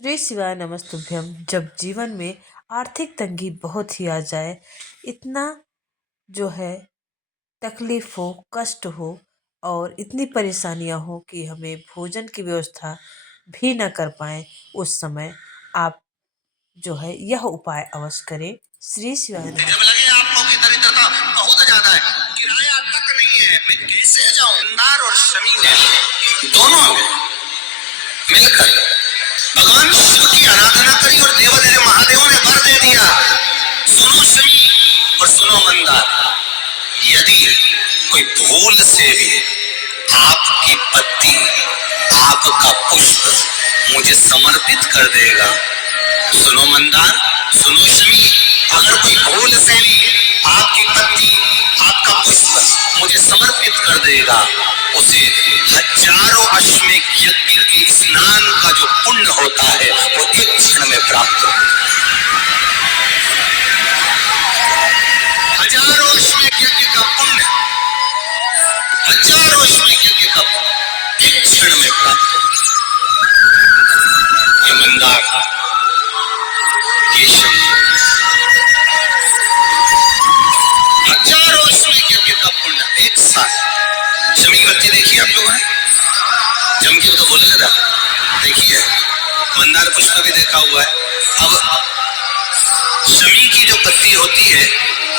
श्री शिवाय नमस्तुभ्यम। जब जीवन में आर्थिक तंगी बहुत ही आ जाए, इतना जो है तकलीफ हो, कष्ट हो और इतनी परेशानियां हो कि हमें भोजन की व्यवस्था भी न कर पाए, उस समय आप जो है यह उपाय अवश्य करें। श्री शिवाय जब नमस्तुभ्यम। लगे आपको कि दरिद्रता बहुत ज्यादा है, किराया तक नहीं है, मैं कैसे जाऊं, इंदार और शमी ने दोनों ने मिलकर भगवान शिव की आराधना करी और देवादेव महादेव ने वर दे दिया। सुनो शमी और सुनो मंदार, यदि कोई भूल से भी आपकी पत्ती, आपका पुष्प मुझे समर्पित कर देगा, सुनो मंदार, सुनो शमी, अगर कोई भूल से भी आपकी पत्ती, आपका पुष्प मुझे समर्पित कर देगा, उसे हजारों अश्वमेध यज्ञ के स्नान का जो पुण्य होता है वो एक क्षण में प्राप्त होता है। हजारों अश्वमेध यज्ञ का पुण्य, हजारों अश्वमेध यज्ञ का पुण्य एक क्षण में प्राप्त होता है। ये मंदार, ये शमी, हजारों अश्वमेध यज्ञ का पुण्य एक साथ। शमी की बच्चे देखिए आप लोगों ने, जम के तो बोले जरा, देखिए मंदार पुष्प भी देखा हुआ है। अब शमी की जो पत्ती होती है,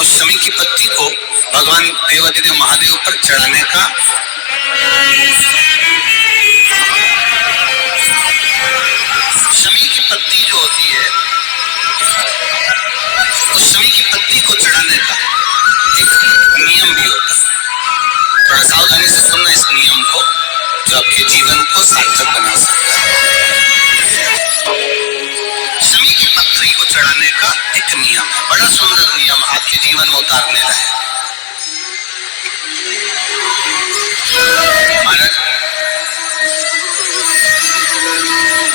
उस शमी की पत्ती को भगवान देवादिदेव महादेव पर चढ़ाने का शमी की पत्ती जो होती है, उस शमी की पत्ती को चढ़ाने का एक नियम भी होता है। थोड़ा सावधानी से सुनना इस नियम को, जो आपके जीवन को सार्थक बना सकता है। शमी की पत्री को चढ़ाने का एक नियम है, बड़ा सुंदर नियम, आपके जीवन में उतारने रहे। महाराज,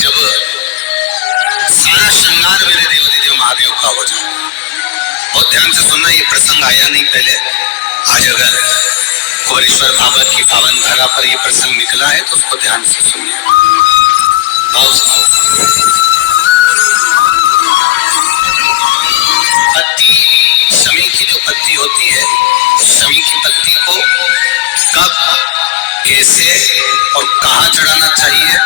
जब सारा श्रृंगार मेरे देवादिदेव महादेव का हो जाए, बहुत ध्यान से सुनना, ये प्रसंग आया नहीं पहले, आज अगर कोरेश्वर बाबा की पावन धरा पर यह प्रसंग निकला है तो उसको ध्यान से सुनिए। पत्ती, शमी की जो पत्ती होती है, उस शमी की पत्ती को कब, कैसे और कहां चढ़ाना चाहिए,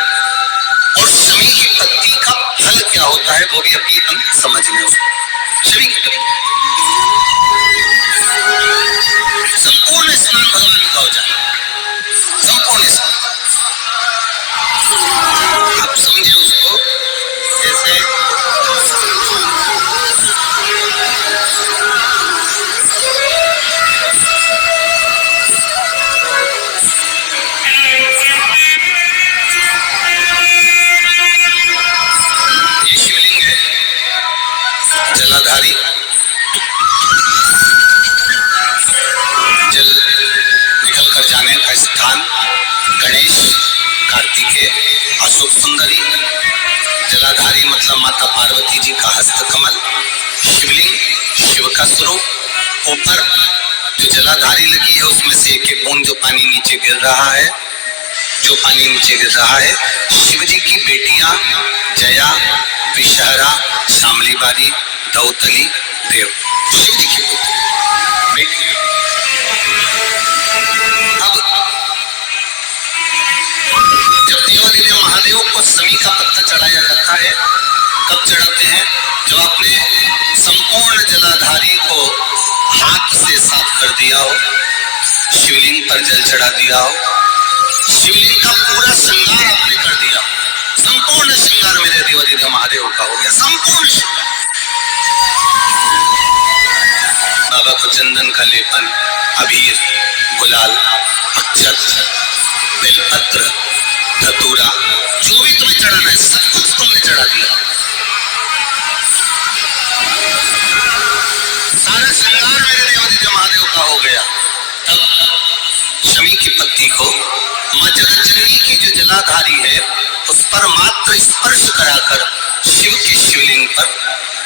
और शमी की पत्ती का फल क्या होता है वो भी अभी हम समझ लें। शमी की पत्ती संपूर्ण स्नान भगवान का हो जाए, संपूर्ण स्नान, आप समझे उसको जैसे ये शिवलिंग है, जलाधारी, जल निकल कर जाने का स्थान, गणेश, कार्तिकेय, अशोक सुंदरी, जलाधारी मतलब माता पार्वती जी का हस्त कमल, शिवलिंग, शिव का स्वरूप, ऊपर जो जलाधारी लगी है उसमें से एक एक बूंद जो पानी नीचे गिर रहा है, जो पानी नीचे गिर रहा है, शिव जी की बेटियां जया, विषहरा, शामली बारी, दौतली, देव, शिव जी की बेटी। अब जब देवादिदेव महादेव को शमी का पत्ता चढ़ाया जाता है, कब चढ़ाते हैं, जब आपने संपूर्ण जलाधारी को हाथ से साफ कर दिया हो, शिवलिंग पर जल चढ़ा दिया हो, शिवलिंग का पूरा श्रृंगार आपने कर दिया, संपूर्ण श्रृंगार मेरे देवादिदेव महादेव का हो गया, संपूर्ण श्रृंगार। बाबा को चंदन का लेपन, अबीर, गुलाल, अक्षत, बेलपत्र, धतूरा, जो भी तुम्हें चढ़ाना है सब कुछ तुमने चढ़ा दिया, सारा श्रृंगार मेरे देवादिदेव महादेव का हो गया। तब शमी की पत्ती को मां जगज्जननी की जो जलाधारी है उस पर मात्र स्पर्श कराकर शिव के शिवलिंग पर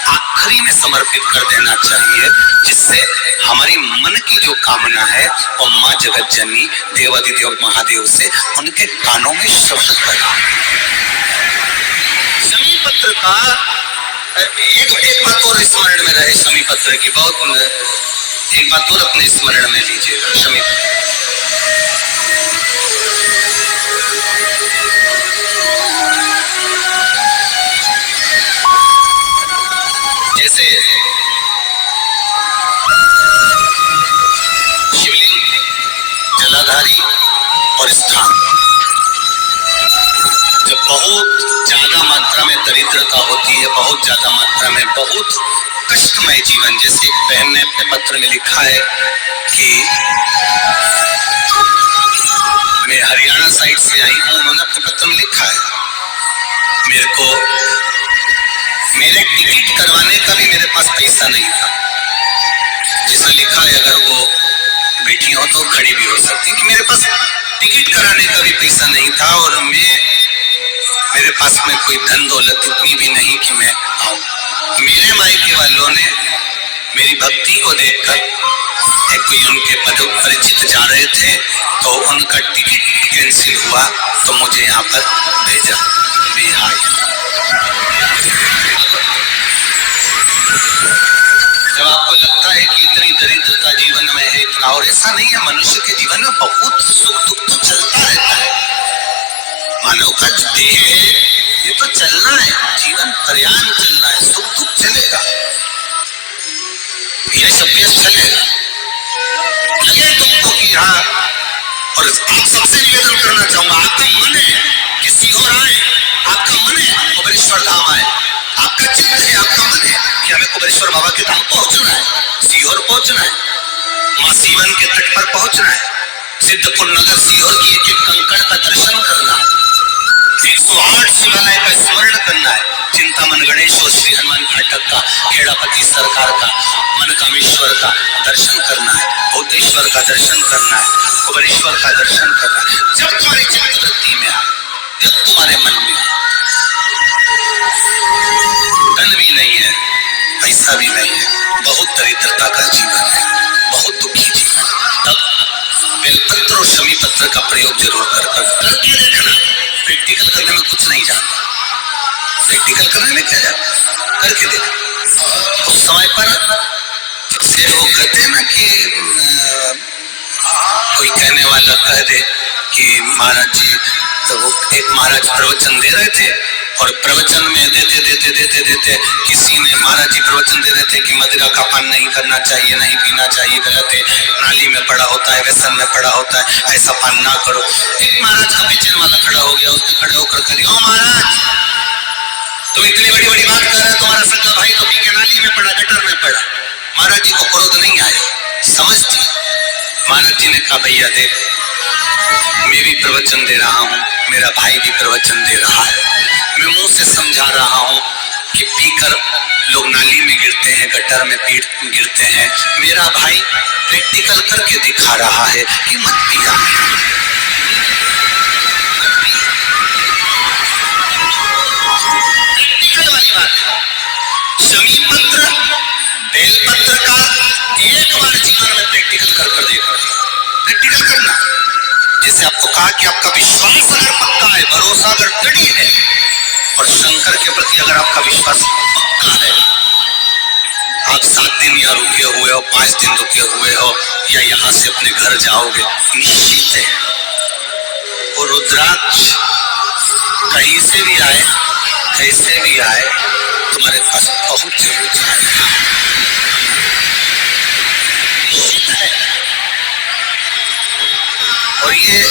आखिरी में समर्पित कर देना चाहिए, जिससे हमारी मन की जो कामना है वो मां जगज्जननी देवादिदेव महादेव से उनके कानों में शब्द पड़ा। शमी पत्र का एक बात और स्मरण में रहे, शमी पत्र की बहुत एक बात और अपने स्मरण में लीजिएगा। शमी जैसे शिवलिंग, जलाधारी और स्थान, जब बहुत ज्यादा मात्रा में दरिद्रता होती है, बहुत ज्यादा मात्रा में बहुत कष्टमय जीवन, जैसे एक बहन ने अपने पत्र में लिखा है कि मैं हरियाणा साइड से आई हूं, उन्होंने अपने पत्र में लिखा है मेरे को मेरे टिकट करवाने का भी मेरे पास पैसा नहीं था। जिसने लिखा है अगर वो बेटी हो तो खड़ी भी हो सकती है कि मेरे पास टिकट कराने का भी पैसा नहीं था और मेरे पास में कोई धन दौलत इतनी भी नहीं कि मैं आऊं। मेरे मायके वालों ने मेरी भक्ति को देखकर कोई उनके पद परिचित जा रहे थे तो उनका टिकट कैंसिल हुआ तो मुझे यहाँ पर भेजा। जब आपको लगता है कि इतनी दरिद्रता जीवन में है इतना, और ऐसा नहीं है, मनुष्य के जीवन में बहुत सुख दुख तो चलता रहता है। मानव का देह है, ये तो चलना है, जीवन पर्यान चलना है, सुख दुख चलेगा, ये सब चलेगा। लगे तुमको कि हाँ, और आप सबसे निवेदन करना चाहूंगा, आपका मन है कि सीहोर आए, आपका मन है कुबेरेश्वर धाम आए, आपका चित्त है, आपका मन है कि हमें कुबेरेश्वर बाबा के धाम पहुंचना है, सीहोर पहुंचना है, मां सीवन के तट पर पहुंचना है, सिद्धपुर नगर सीहोर की एक एक कंकड़ का दर्शन करना है, 108 शिवालय का स्मरण करना है, चिंतामन गणेश और श्री हनुमान फाटक का, खेड़ापति सरकार का, मनकामेश्वर का दर्शन करना है, भूतेश्वर का दर्शन करना है, कुबेरेश्वर का दर्शन करना है। जब तुम्हारी चित्त वृत्ति में आए, जब तुम्हारे मन में आए, धन भी नहीं है, पैसा भी नहीं है, बहुत दरिद्रता का जीवन है, बहुत दुखी जीवन, तब बेलपत्र और शमी पत्र का प्रयोग जरूर करके देखना। प्रैक्टिकल करने में कुछ नहीं जाता, प्रैक्टिकल करने में क्या जाता, करके देखो। उस समय पर से वो कहते हैं ना कि कोई कहने वाला कह दे कि महाराज जी, तो वो एक महाराज प्रवचन दे रहे थे और प्रवचन में देते किसी ने, महाराज जी प्रवचन दे रहे थे कि मदिरा का पान नहीं करना चाहिए, नहीं पीना चाहिए, गलत है, नाली में पड़ा होता है, व्यसन में पड़ा होता है, ऐसा पान ना करो। एक महाराज का बेचैन वाला खड़ा हो गया, उसने खड़े होकर कह दिया, ओ महाराज तुम इतनी बड़ी बड़ी बात कर रहे हो, तुम्हारा सगा भाई तो पी के नाली में पड़ा, गटर में पड़ा। महाराज जी को क्रोध नहीं आया, समझ थी। महाराज जी ने कहा, भैया देख, मैं भी प्रवचन दे रहा हूँ, मेरा भाई भी प्रवचन दे रहा है, मैं मुंह से समझा रहा हूँ कि पीकर लोग नाली में गिरते हैं, गटर में गिरते हैं, मेरा भाई प्रैक्टिकल करके दिखा रहा है कि मत पिया। प्रैक्टिकल वाली बात है। शमी पत्र, बेलपत्र का एक बार जीवन में प्रैक्टिकल कर देखो, प्रैक्टिकल करना। जैसे आपको कहा कि आपका विश्वास अगर पक्का है, भरोसा अगर दृढ़ है, और शंकर के प्रति अगर आपका विश्वास पक्का है, आप 7 दिन या रुके हुए हो, 5 दिन रुके हुए हो, या यहाँ से अपने घर जाओगे, निश्चित है वो रुद्राक्ष कहीं से भी आए, कैसे भी आए, तुम्हारे पास पहुंच जरूर जाएगा, निश्चित है। और ये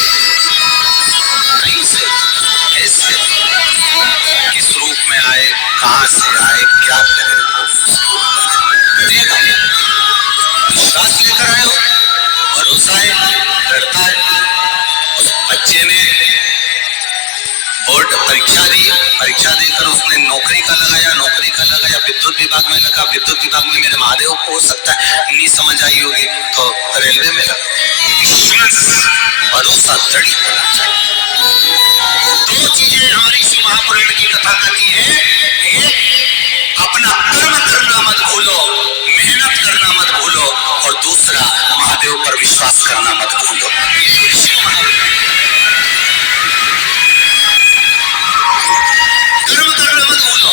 कहीं से, कैसे, किस रूप में आए, कहां से आए, क्या करे, विश्वास लेकर आए हो, भरोसा है, दृढ़ता है। उस बच्चे ने बोर्ड परीक्षा दी, परीक्षा देकर उसने नौकरी का लगाया, विद्युत विभाग में लगा, विद्युत विभाग में मेरे महादेव को हो सकता है नहीं समझ आई होगी तो रेलवे में लगा। विश्वास, भरोसा दृढ़ होना चाहिए। 2 चीजें हमारी इस महापुराण की कथा करनी है, एक अपना कर्म करना मत भूलो, मेहनत करना मत भूलो, और दूसरा महादेव पर विश्वास करना मत भूलो। ये ऋषि कर्म करना मत भूलो,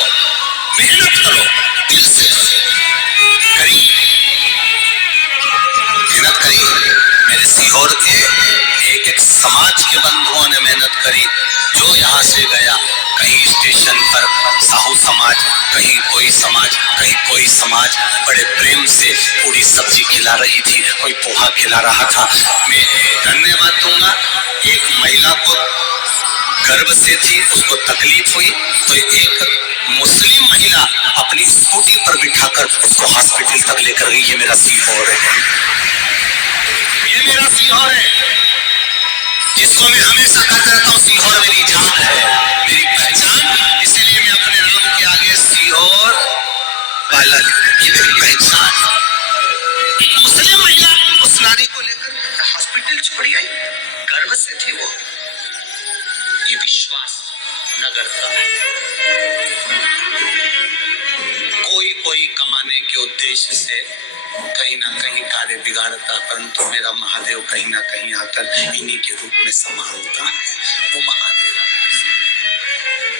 समाज के बंधुओं ने मेहनत करी। जो यहाँ से गया, कहीं स्टेशन पर साहू समाज, कहीं कोई समाज, कहीं कोई समाज बड़े प्रेम से पूरी सब्जी खिला रही थी, कोई पोहा खिला रहा था। मैं धन्यवाद दूंगा। एक महिला को गर्भ से थी, उसको तकलीफ हुई तो एक मुस्लिम महिला अपनी स्कूटी पर बिठाकर उसको हॉस्पिटल तक लेकर गई। ये मेरा सीहोर है, ये मेरा सीहोर है, जिसको मैं हमेशा कहता रहता हूँ सीहोर मेरी जान है, मेरी पहचान। इसीलिए मैं अपने नाम के आगे सीहोर वाला, ये मेरी पहचान। एक मुस्लिम महिला उस नारी को लेकर हॉस्पिटल छोड़ी आई, गर्भ से थी वो। ये विश्वास नगर का कोई कमाने के उद्देश्य से कहीं ना कहीं कार्य बिगाड़ता, परंतु मेरा महादेव कहीं ना कहीं आकर इन्हीं के रूप में समा होता है। वो महादेव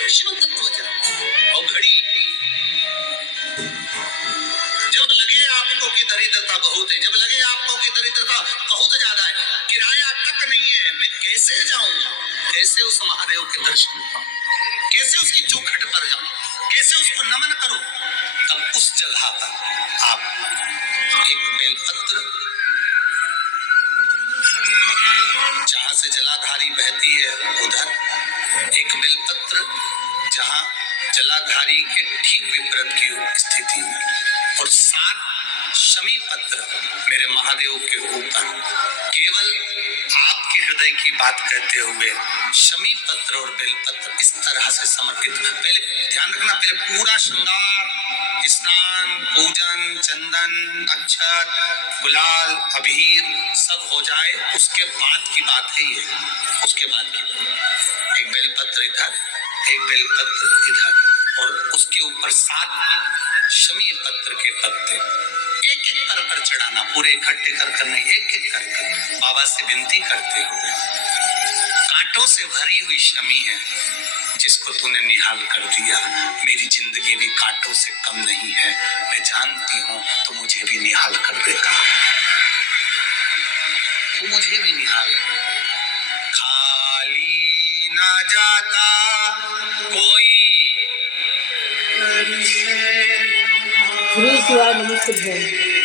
विष्णु तत्व और घड़ी, जब लगे आपको कि दरिद्रता बहुत है, जब लगे आपको कि दरिद्रता बहुत ज्यादा है, किराया तक नहीं है, मैं कैसे जाऊं, कैसे उस महादेव के दर्शन पाऊं, कैसे उसकी चौखट पर जाऊं, कैसे उसको नमन करूं, तब उस जगह पर आप एक बेलपत्र, जहां से जलाधारी बहती है उधर एक बेलपत्र, जहां जलाधारी के ठीक विपरीत की स्थिति में, और 7 शमी पत्र मेरे महादेव के ऊपर, केवल आपके हृदय की बात कहते हुए शमी पत्र और बेलपत्र इस तरह से समर्पित। पहले ध्यान रखना, पहले पूरा श्रृंगार, स्नान, पूजन, चंदन, अक्षत, गुलाल, अबीर सब हो जाए, उसके बाद की बात है ये, उसके बाद की बात। एक बेलपत्र इधर, एक बेलपत्र इधर, और उसके ऊपर 7 शमी पत्र के पत्ते एक एक कर चढ़ाना, पूरे इकट्ठे कर नहीं, एक एक कर बाबा से विनती करते हुए। कांटों से भरी हुई शमी है जिसको तूने निहाल कर दिया, मेरी जिंदगी भी कांटों से कम नहीं है, मैं जानती हूँ तो मुझे भी निहाल कर देगा, तू मुझे भी निहाल खाली ना जाता कोई। श्री शिवाय नमस्ते।